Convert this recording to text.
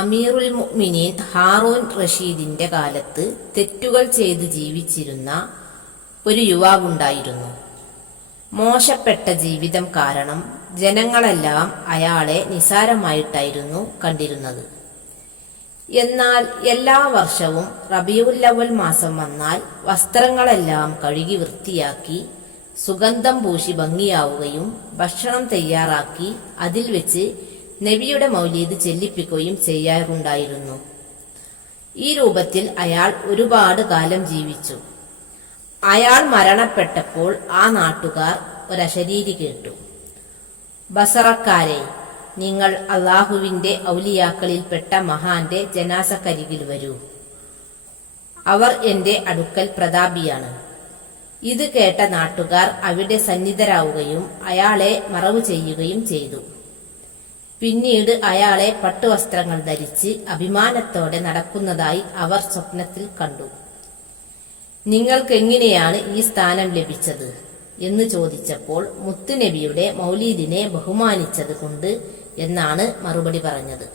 അമീറുൽ മുഅ്മിനീൻ ഹാറൂൻ റഷീദിന്റെ കാലത്ത് തെറ്റുകൾ ചെയ്ത് ജീവിച്ചിരുന്ന ഒരു യുവാവുണ്ടായിരുന്നു. മോശപ്പെട്ട ജീവിതം കാരണം ജനങ്ങളെല്ലാം അയാളെ നിസാരമായിട്ടായിരുന്നു കണ്ടിരുന്നത്. എന്നാൽ എല്ലാ വർഷവും റബീഉൽ അവ്വൽ മാസം വന്നാൽ വസ്ത്രങ്ങളെല്ലാം കഴുകി വൃത്തിയാക്കി സുഗന്ധം പൂശി ഭംഗിയാവുകയും ഭക്ഷണം തയ്യാറാക്കി അതിൽ വെച്ച് നബിയുടെ മൗലീദ് ചെല്ലിപ്പിക്കുകയും ചെയ്യാറുണ്ടായിരുന്നു. ഈ രൂപത്തിൽ അയാൾ ഒരുപാട് കാലം ജീവിച്ചു. അയാൾ മരണപ്പെട്ടപ്പോൾ ആ നാട്ടുകാർ ഒരശരീരി കേട്ടു. ബസറക്കാരെ, നിങ്ങൾ അള്ളാഹുവിന്റെ ഔലിയാക്കളിൽപ്പെട്ട മഹാന്റെ ജനാസക്കരികിൽ വരൂ. അവർ എന്റെ അടുക്കൽ പ്രതാപിയാണ്. ഇത് കേട്ട നാട്ടുകാർ അവിടെ സന്നിധരാവുകയും അയാളെ മറവു ചെയ്യുകയും ചെയ്തു. പിന്നീട് അയാളെ പട്ടുവസ്ത്രങ്ങൾ ധരിച്ച് അഭിമാനത്തോടെ നടക്കുന്നതായി അവർ സ്വപ്നത്തിൽ കണ്ടു. നിങ്ങൾക്കെങ്ങനെയാണ് ഈ സ്ഥാനം ലഭിച്ചത് എന്ന് ചോദിച്ചപ്പോൾ മുത്തുനബിയുടെ മൗലീദിനെ ബഹുമാനിച്ചത് കൊണ്ട് എന്നാണ് മറുപടി പറഞ്ഞത്.